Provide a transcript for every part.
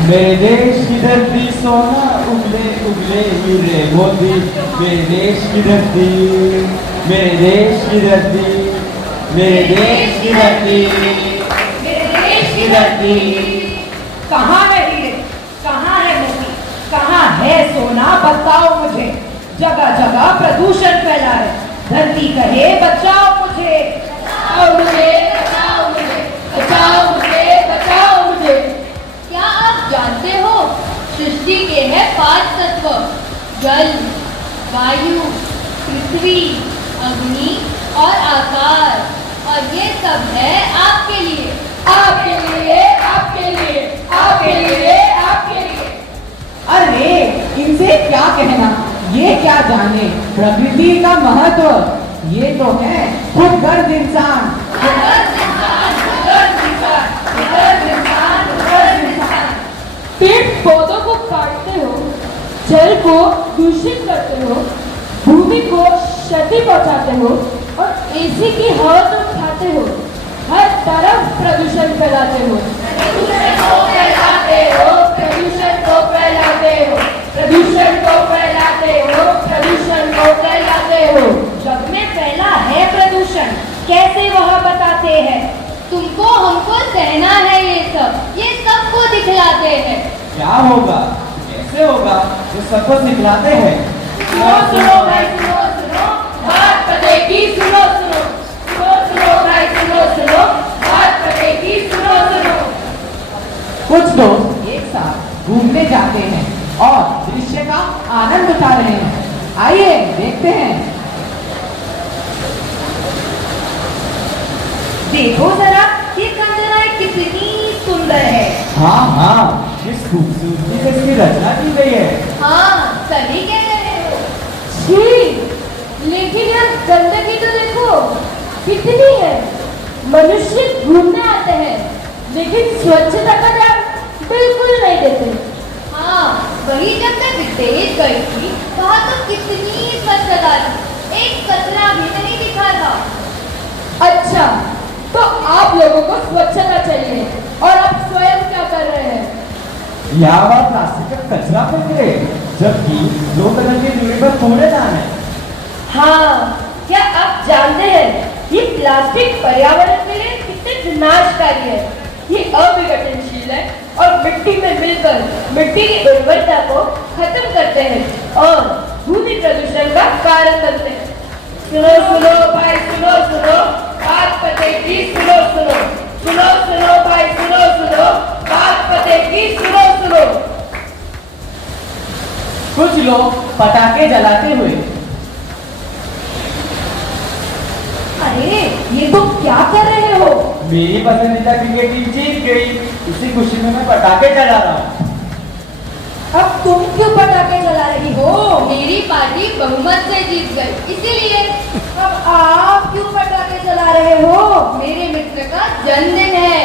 मेरे देश की धरती सोना उगले उगले हीरे मोती, मेरे देश की धरती, मेरे देश की धरती, मेरे देश की धरती, मेरे देश की धरती। कहाँ है हीरे, कहाँ है मोती, कहाँ है सोना, बताओ मुझे। जगह जगह प्रदूषण फैला है, धरती कहे बचाओ मुझे, बचाओ मुझे, बचाओ मुझे, बचाओ मुझे, बचाओ मुझे। क्या आप जानते हो सृष्टि के हैं 5 तत्व, जल, वायु, पृथ्वी, अग्नि और आकाश, और ये सब है आपके लिए, आपके लिए, आपके लिए, आपके लिए, आपके लिए। अरे इनसे क्या कहना, ये क्या जाने प्रकृति का महत्व। ये तो है खुद गर्द इंसान, पेड़ पौधों को काटते हो, जल को दूषित करते हो, भूमि को क्षति पहुंचाते हो और एसी की हवा तुम खाते हो, हर तरफ प्रदूषण फैलाते हो। प्रदूषण को फैलाते हो, प्रदूषण को फैलाते हो, प्रदूषण को फैलाते हो, प्रदूषण को फैलाते हो। जग में फैला है प्रदूषण, कैसे वह बताते हैं। तुमको हमको सहना है ये सबको दिखलाते हैं। क्या होगा, कैसे होगा, ये सबको सिखलाते हैं। सुनो सुनो भाई सुनो सुनो, बात पते की सुनो सुनो, सुनो सुनो भाई सुनो सुनो, बात पते की सुनो सुनो। कुछ दोस्त एक साथ घूमने जाते हैं और दृश्य का आनंद उठा रहे हैं। आइए देखते हैं। देखो जरा ये कंजराएं कितनी सुंदर है। हाँ हाँ, किस खूबसूरती से इसकी रचना की गई है। हाँ, सही कह रहे हो। छी, लेकिन यार गंदगी तो देखो कितनी है। मनुष्य घूमने आते हैं लेकिन स्वच्छता का ध्यान बिल्कुल नहीं देते। हाँ, वही जब मैं विदेश गई थी वहाँ तो कितनी स्वच्छता थी, एक कचरा भी नहीं दिखा था। अच्छा, तो आप लोगों को स्वच्छता चाहिए और आप स्वयं क्या कर रहे हैं? यहाँ वहाँ प्लास्टिक का कचरा फेंक रहे, जबकि 2 कदम की दूरी पर कूड़ेदान है। हाँ, क्या आप जानते हैं ये प्लास्टिक पर्यावरण के लिए कितने विनाशकारी है। ये अविघटनशील है और मिट्टी में मिलकर मिट्टी की उर्वरता को खत्म करते हैं और भूमि प्रदूषण का कारण बनते हैं। सुनो सुनो भाई सुनो सुनो, बात पते की सुनो सुनो, सुनो सुनो भाई सुनो सुनो, बात पते की सुनो सुनो। कुछ लोग पटाखे जलाते हुए। अरे ये तुम क्या कर रहे हो? मेरी पसंदीदा क्रिकेट टीम जीत गई, इसी खुशी में मैं पटाखे जला रहा हूँ। अब तुम क्यों पटाखे जला रही हो? मेरी पार्टी बहुमत से जीत गई, इसीलिए। अब आप क्यों पटाखे जला रहे हो? मेरे मित्र का जन्मदिन है।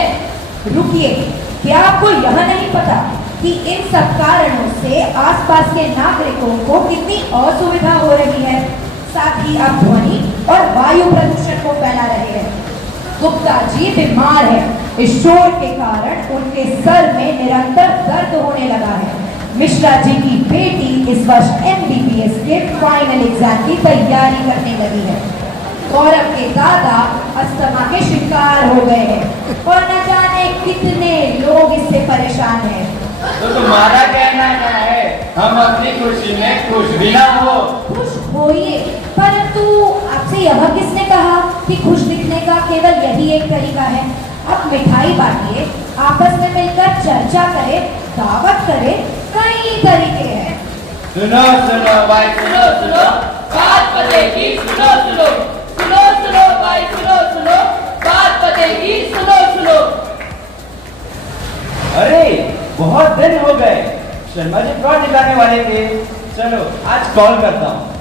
रुकिए, क्या आपको यह नहीं पता कि इन सब कारणों से आसपास के नागरिकों को कितनी असुविधा हो रही है। साथ ही आप ध्वनि और वायु प्रदूषण को फैला रहे हैं। गुप्ता जी बीमार है, इस शोर के कारण उनके सर में निरंतर दर्द होने लगा है। मिश्रा जी की बेटी इस वर्ष MBBS के फाइनल एग्जाम की तैयारी करने लगी है। गौरव के दादा अस्थमा के शिकार हो गए हैं और न जाने कितने लोग इससे परेशान हैं। तो तुम्हारा कहना क्या है, हम अपनी खुशी में खुश भी ना हो? खुश होइए, परंतु आपसे यह किसने कहा कि खुश दिखने का केवल यही एक तरीका है। आप मिठाई बांटिए, आपस में मिलकर चर्चा करें, दावत करें, कई तरीके हैं। सुनो सुनो भाई सुनो सुनो, बात पते की सुनो सुनो, सुनो सुनो भाई सुनो सुनो, बात पते की सुनो सुनो। अरे बहुत दिन हो गए, शर्मा जी कौन दिखाने वाले थे। चलो आज कॉल करता हूँ।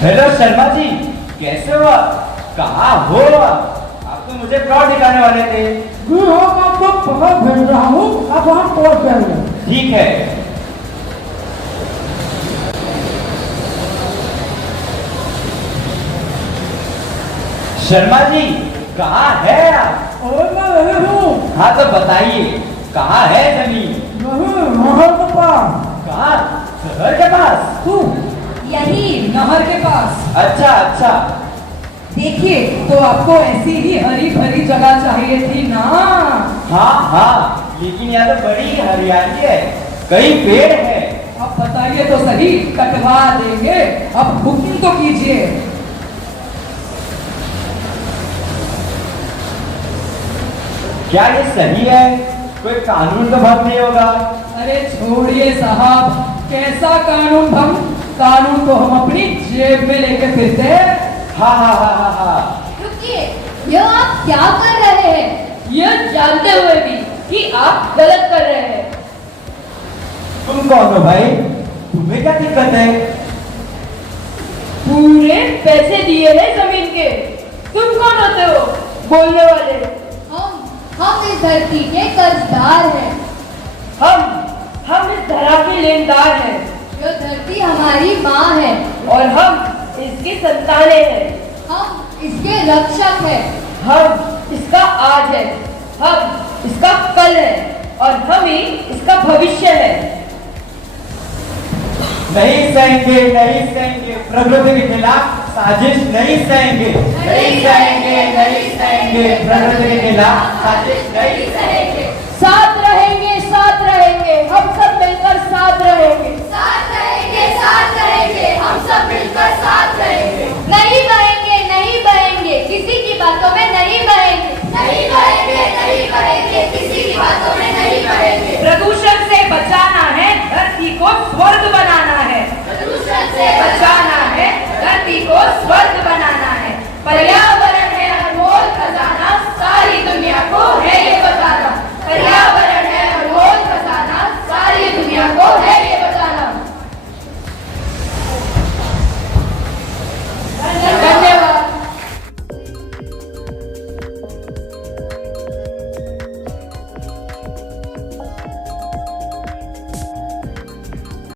हेलो शर्मा जी, कैसे हो आप? कहाँ हो आप तो मुझे प्लॉट दिखाने वाले थे। मैं आपको पकड़ भेज रहा हूँ, आप वहाँ पहुँच जाएंगे। ठीक है। शर्मा जी कहाँ है आप? और मैं यही हूँ। हाँ तो बताइए कहाँ है जमीन? यही महल के पास। कहाँ? शहर के पास? तू यही नहर के पास। अच्छा अच्छा। देखिए तो आपको ऐसी ही हरी भरी जगह चाहिए थी ना। हाँ हाँ, लेकिन यहाँ तो बड़ी हरियाली है, कई पेड़ है। अब बताइए तो सही, कटवा देंगे। अब हुक्म तो कीजिए। क्या ये सही है? कोई कानून तो भंग नहीं होगा? अरे छोड़िए साहब, कैसा कानून भंग? कानून तो हम अपनी जेब में लेके फिरते हैं। हाँ हाँ हाँ हाँ हाँ। रुकिए, यह आप क्या कर रहे हैं? यह जानते हुए भी कि आप गलत कर रहे हैं। तुम कौन हो भाई? तुम्हें क्या दिक्कत है? पूरे पैसे दिए हैं जमीन के, तुम कौन होते हो बोलने वाले? हम इस धरती के कर्जदार हैं। हम इस धरा के लेनदार हैं। यह धरती हमारी माँ है और हम इसकी संतानें हैं। हम इसके रक्षक हैं। हम इसका आज है, हम इसका कल है और हम ही इसका भविष्य है। नहीं सहेंगे, नहीं सहेंगे, प्रकृति के खिलाफ साजिश नहीं सहेंगे, नहीं सहेंगे, नहीं सहेंगे, प्रकृति के खिलाफ साजिश नहीं सहेंगे। साथ रहेंगे, साथ रहेंगे, हम सब मिलकर साथ रहेंगे। साथ रहेंगे, हम सब मिलकर साथ रहेंगे।